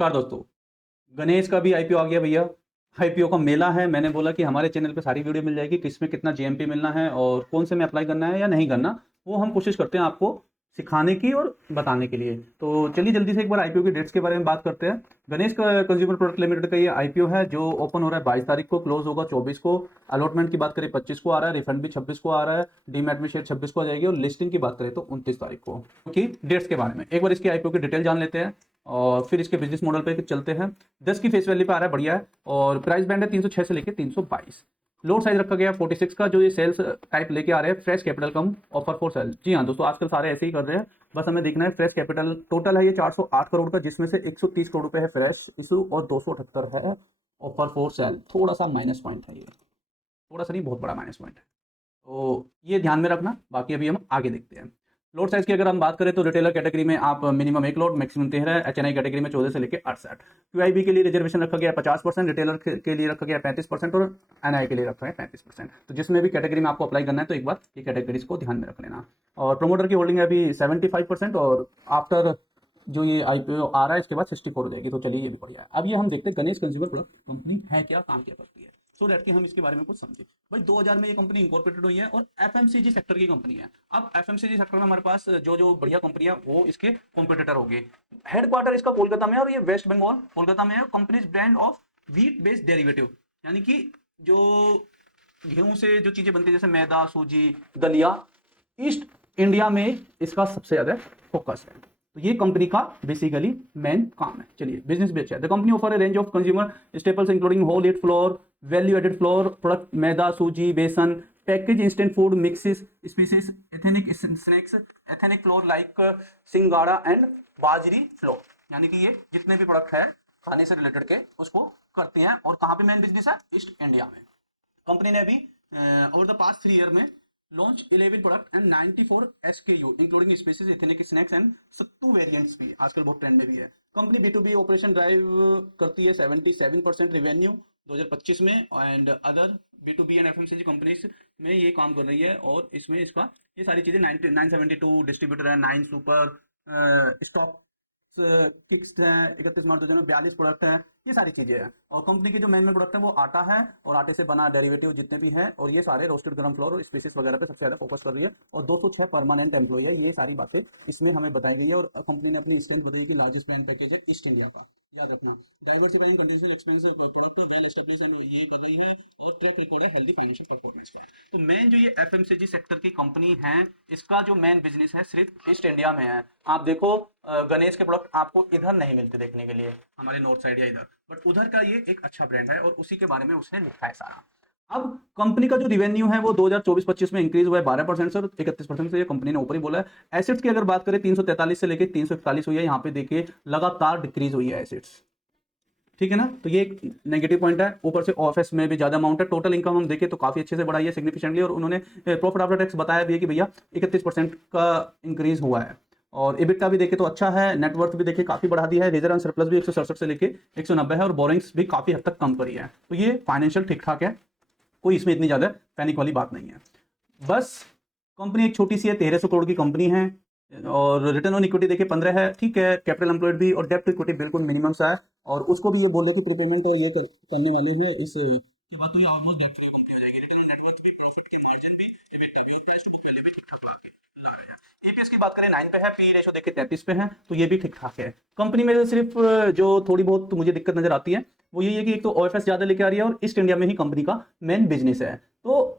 नमस्कार दोस्तों। गणेश का भी आईपीओ आ गया भैया। आईपीओ का मेला है। मैंने बोला कि हमारे चैनल पे सारी वीडियो मिल जाएगी, किसमें कितना जीएमपी मिलना है और कौन से में अप्लाई करना है या नहीं करना, वो हम कोशिश करते हैं आपको सिखाने की और बताने के लिए। तो चलिए जल्दी से एक बार आईपीओ की डेट्स के बारे में बात करते हैं। गणेश का कंज्यूमर प्रोडक्ट लिमिटेड का ये आईपीओ है जो ओपन हो रहा है 22 तारीख को, क्लोज होगा 24 को। अलॉटमेंट की बात करें 25 को आ रहा है, रिफंड भी 26 को आ रहा है, डीमैट में शेयर 26 को आ जाएगी और लिस्टिंग की बात करें तो 29 तारीख को। क्योंकि डेट्स के बारे में एक बार इसकी आईपीओ की डिटेल जान लेते हैं और फिर इसके बिजनेस मॉडल पे चलते हैं। 10 की फेस वैल्यू पे आ रहा है, बढ़िया है। और प्राइस बैंड है 306 से लेके 322। लोड साइज रखा गया 46 का, जो ये सेल्स टाइप लेके आ रहे हैं fresh capital cum offer for sale. जी हाँ दोस्तों, आजकल सारे ऐसे ही कर रहे हैं। बस हमें देखना है फ्रेश कैपिटल। टोटल है ये 408 करोड़ का, जिसमें से 130 करोड़ रुपए है फ्रेश इशू और 278 है ऑफर फॉर सेल। थोड़ा सा माइनस पॉइंट है ये, थोड़ा सा नहीं, बहुत बड़ा माइनस पॉइंट है, तो ये ध्यान में रखना। बाकी अभी हम आगे देखते हैं। लोड साइज की अगर हम बात करें तो रिटेलर कैटेगरी में आप minimum 1 load, maximum 13, HNI category में 14 से लेकर 68। क्यूआईबी के लिए रिजर्वेशन रखा गया 50%, रिटेलर के लिए रखा गया 35% और एनआई के लिए रखा है 35%। तो जिसमें भी कैटेगरी में आपको अप्लाई करना है तो एक बार ये कैटेगरीज को ध्यान में रख लेना। और प्रोमोटर की होल्डिंग है अभी 75% और आफ्टर जो ये आईपीओ आ रहा है इसके बाद 64 हो जाएगी। तो चलिए ये भी बढ़िया है। अब ये हम देखते हैं गणेश कंज्यूमर प्रोडक्ट कंपनी है क्या, काम क्या करती है, सो दैट कि हम इसके बारे में कुछ समझे। भाई 2000 में ये कंपनी इंकॉर्पोरेटेड हुई है और एफएमसीजी सेक्टर की कंपनी है। अब एफएमसीजी सेक्टर में हमारे पास जो जो बढ़िया कंपनी है वो इसके कॉम्पिटिटर होगी। हेडक्वार्टर इसका कोलकाता में है और ये वेस्ट बंगाल कोलकाता में है। Companies brand of wheat based derivative, यानी कि जो गेहूं से जो चीजें बनती है जैसे मैदा, सूजी, दलिया, ईस्ट इंडिया में इसका सबसे ज्यादा फोकस है। तो ये कंपनी का बेसिकली मेन काम है। चलिए बिजनेस भी अच्छा है। The company offer a range of consumer staples including whole wheat flour, value added flour product, maida, suji, besan, package instant food mixes, spices, ethnic snacks, ethnic flour like singhara and bajri flour. यानी कि ये जितने भी प्रोडक्ट है खाने से रिलेटेड के उसको करती हैं। और कहाँ पे मेन बिजनेस है? ईस्ट इंडिया में। कंपनी ने अभी ओवर द पास्ट 3 ईयर में launch 11 product and 94 SKU including spices, ethnic snacks and sattu variants भी आजकल बहुत ट्रेंड में भी है। कंपनी B2B ऑपरेशन ड्राइव करती है 77% रेवेन्यू 2025 में and other B2B and FMCG companies में ये काम कर रही है। और इसमें इसका ये सारी चीजें 972 डिस्ट्रीब्यूटर है, 9 सुपर स्टॉक किक्स है, 31 मार्च 2042 प्रोडक्ट है, ये सारी चीजें हैं। और कंपनी की जो मेन प्रोडक्ट है वो आटा है और आटे से बना डेरिवेटिव जितने भी हैं, और ये सारे रोस्टेड गरम फ्लोर और स्पीसीज वगैरह पे सबसे ज्यादा फोकस कर रही है। और 206 परमानेंट एम्प्लॉय है। ये सारी बातें इसमें हमें बताई गई है। और कंपनी ने अपनी स्ट्रेंथ बताई कि लार्जेस्ट ब्रांड पैकेज है ईस्ट इंडिया का, याद रखना। Diversifying continual expensive product well established and ये कर रही है और ट्रैक रिकॉर्ड है हेल्दी फाइनेंशियल परफॉर्मेंस का। तो मेन जो ये एफएमसीजी सेक्टर की कंपनी है इसका जो मेन बिजनेस है सिर्फ ईस्ट इंडिया में है। आप देखो गणेश के प्रोडक्ट आपको इधर नहीं मिलते देखने के लिए, हमारे नॉर्थ साइड या इधर, बट उधर का ये एक अच्छा ब्रांड है और उसी के बारे में उसने लिखा है सारा। अब कंपनी का जो रिवेन्यू है वो 2024-25 में इंक्रीज हुआ है 12% से और 31% से, ये कंपनी ने ऊपर ही बोला है। एसेट्स की अगर बात करें 343 से लेकर 341 हुई है। यहाँ पे देखिए लगातार डिक्रीज हुई है एसेट्स, ठीक है ना। तो ये एक नेगेटिव पॉइंट है। ऊपर से ऑफिस में भी ज्यादा अमाउंट है। टोटल इनकम हम देखें तो काफी अच्छे से बढ़ाई है सिग्निफिकेंटली। और उन्होंने प्रॉफिट आफ्टर टैक्स बताया भी है कि भैया 31% का इंक्रीज हुआ है। और EBITDA भी देखे तो अच्छा है। नेटवर्थ भी देखे काफी बढ़ा दिया है। रिजर्व एंड सरप्लस भी 167 से लेके 190 है और बोरिंग्स भी काफी हद तक कम करी है। तो ये फाइनेंशियल ठीक ठाक है, कोई इसमें इतनी ज्यादा पैनिक वाली बात नहीं है। बस कंपनी एक छोटी सी है, 1300 करोड़ की कंपनी है। और रिटर्न ऑन इक्विटी देखिए 15 है, ठीक है। कैपिटल एम्प्लॉयड भी और डेप्ट इक्विटी बिल्कुल मिनिमम सा है। और उसको भी ये बोले कि प्रीपेमेंट और ये करने वाले हैं इस के बाद तो ये ऑलमोस्ट डेप्ट फ्री कंपनी हो जाएगी। रिटर्न ऑन नेटवर्थ भी, प्रॉफिट के मार्जिन भी, EBITDA भी, कैश तो पहले भी ठीक ठाक ला रहे हैं। EPS की बात करें 9 पे है, पी रेशो देखिए 33 पे है, तो ये भी ठीक ठाक है। कंपनी में सिर्फ जो थोड़ी बहुत मुझे दिक्कत नजर आती है वो यही है कि एक तो OFS ज्यादा लेके आ रही है और ईस्ट इंडिया में ही कंपनी का मेन बिजनेस है। तो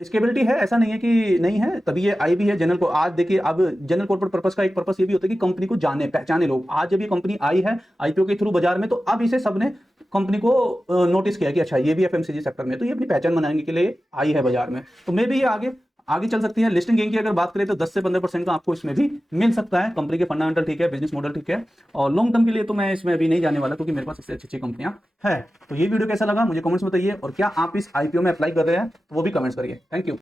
स्केबिलिटी है, ऐसा नहीं है कि नहीं है, तभी ये आई भी है जनरल को। आज देखिए, अब जनरल कॉर्पोरेट पर्पस का एक पर्पस ये भी होता है कि कंपनी को जाने पहचाने लोग। आज जब ये कंपनी आई है आईपीओ के थ्रू बाजार में, तो अब इसे सबने कंपनी को नोटिस किया कि अच्छा ये भी एफएमसीजी सेक्टर में, तो ये अपनी पहचान बनाने के लिए आई है बाजार में। तो मे भी ये आगे आगे चल सकती है। लिस्टिंग गेन की अगर बात करें तो 10 से 15% का आपको इसमें भी मिल सकता है। कंपनी के फंडामेंटल ठीक है, बिजनेस मॉडल ठीक है। और लॉन्ग टर्म के लिए तो मैं इसमें अभी नहीं जाने वाला क्योंकि मेरे पास इससे अच्छी अच्छी कंपनियां है। तो ये वीडियो कैसा लगा मुझे कमेंट्स में बताइए। और क्या आप इस आईपीओ में अप्लाई कर रहे हैं तो वो भी कमेंट्स करिए। Thank you.